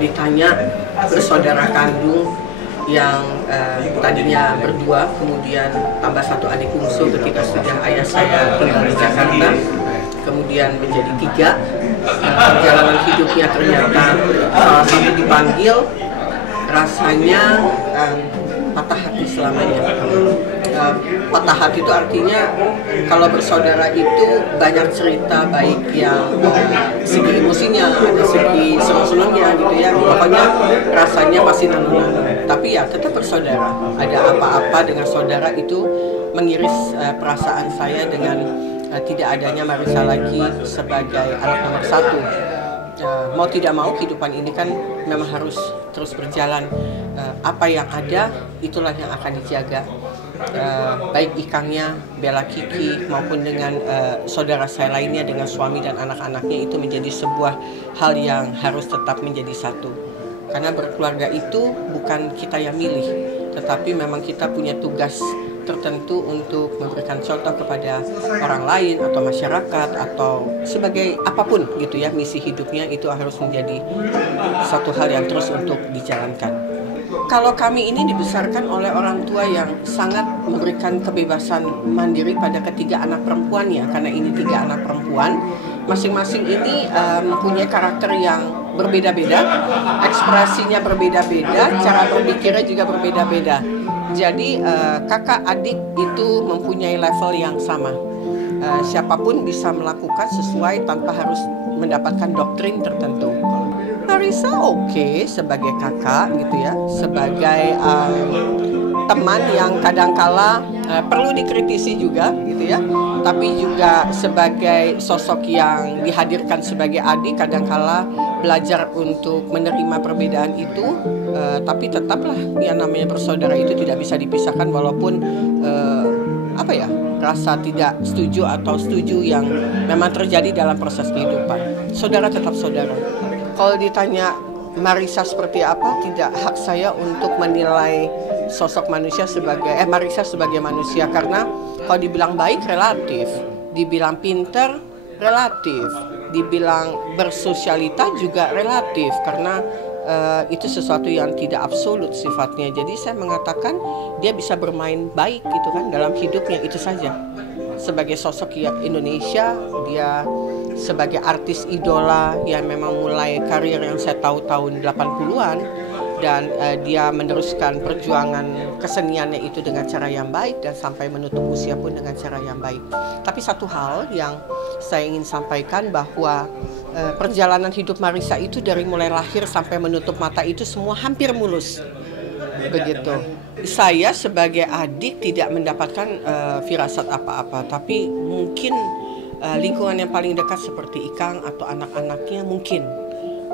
ditanya bersaudara kandung yang tadinya berdua, kemudian tambah satu adik bungsu ketika sudah ayah saya tinggal di Jakarta, kemudian menjadi 3. Perjalanan hidupnya ternyata salah satu dipanggil, rasanya patah hati selamanya. Patah hati itu artinya kalau bersaudara itu banyak cerita, baik yang segi emosinya, ada segi senang-senangnya gitu ya. Pokoknya rasanya pasti nano-nano. Tapi ya tetap bersaudara. Ada apa-apa dengan saudara itu mengiris perasaan saya dengan tidak adanya Marissa lagi sebagai anak nomor 1. Mau tidak mau kehidupan ini kan memang harus terus berjalan. Apa yang ada itulah yang akan dijaga. Baik Ikangnya, Bella Kiki maupun dengan saudara saya lainnya, dengan suami dan anak-anaknya, itu menjadi sebuah hal yang harus tetap menjadi satu. Karena berkeluarga itu bukan kita yang milih, tetapi memang kita punya tugas tertentu untuk memberikan contoh kepada orang lain atau masyarakat atau sebagai apapun gitu ya, misi hidupnya itu harus menjadi satu hal yang terus untuk dijalankan. Kalau kami ini dibesarkan oleh orang tua yang sangat memberikan kebebasan mandiri pada ketiga anak perempuannya, karena ini 3 anak perempuan, masing-masing ini mempunyai karakter yang berbeda-beda, ekspresinya berbeda-beda, cara berpikirnya juga berbeda-beda. Jadi kakak adik itu mempunyai level yang sama. Siapapun bisa melakukan sesuai tanpa harus mendapatkan doktrin tertentu. Marissa oke sebagai kakak gitu ya, sebagai teman yang kadangkala perlu dikritisi juga gitu ya, tapi juga sebagai sosok yang dihadirkan sebagai adik, kadangkala belajar untuk menerima perbedaan itu, tapi tetaplah yang namanya bersaudara itu tidak bisa dipisahkan walaupun rasa tidak setuju atau setuju yang memang terjadi dalam proses kehidupan. Saudara tetap saudara. Kalau ditanya Marissa seperti apa, tidak hak saya untuk menilai sosok manusia sebagai Marissa sebagai manusia, karena kalau dibilang baik relatif, dibilang pinter relatif, dibilang bersosialita juga relatif, karena itu sesuatu yang tidak absolut sifatnya. Jadi saya mengatakan dia bisa bermain baik gitu kan dalam hidupnya, itu saja. Sebagai sosok yang Indonesia, dia sebagai artis idola yang memang mulai karir yang saya tahu tahun 80-an, dan dia meneruskan perjuangan keseniannya itu dengan cara yang baik dan sampai menutup usia pun dengan cara yang baik. Tapi satu hal yang saya ingin sampaikan bahwa perjalanan hidup Marissa itu dari mulai lahir sampai menutup mata itu semua hampir mulus. Begitu. Saya sebagai adik tidak mendapatkan firasat apa-apa, tapi mungkin lingkungan yang paling dekat seperti Ikang atau anak-anaknya mungkin.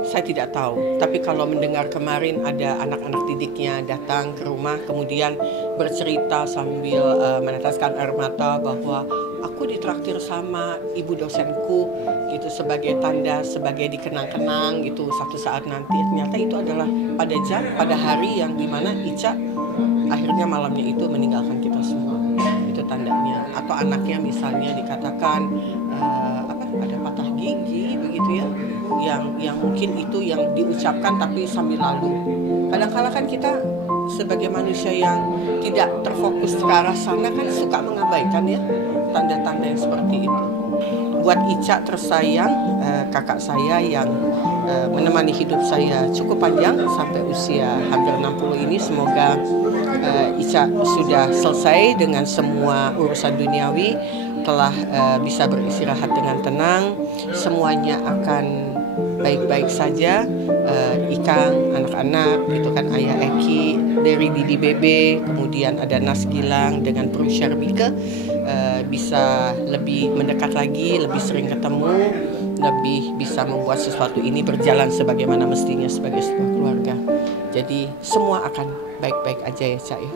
Saya tidak tahu, tapi kalau mendengar kemarin ada anak-anak didiknya datang ke rumah kemudian bercerita sambil meneteskan air mata bahwa aku ditraktir sama ibu dosenku gitu, sebagai tanda, sebagai dikenang-kenang gitu satu saat nanti. Ternyata itu adalah pada hari yang dimana Ica akhirnya malamnya itu meninggalkan kita semua. Itu tandanya. Atau anaknya misalnya dikatakan ada patah gigi begitu ya, yang mungkin itu yang diucapkan tapi sambil lalu. Kadang-kala kan kita sebagai manusia yang tidak terfokus ke arah sana kan suka mengabaikan ya tanda-tanda yang seperti itu. Buat Ica tersayang, kakak saya yang menemani hidup saya cukup panjang sampai usia hampir 60 ini, semoga Ica sudah selesai dengan semua urusan duniawi, telah bisa beristirahat dengan tenang, semuanya akan baik-baik saja. Ikang, anak-anak, itu kan ayah Eki, dari Didi Bebe, kemudian ada Nas Gilang dengan Pru Syarbike, bisa lebih mendekat lagi, lebih sering ketemu, lebih bisa membuat sesuatu ini berjalan sebagaimana mestinya sebagai sebuah keluarga. Jadi semua akan baik-baik aja ya Cak ya.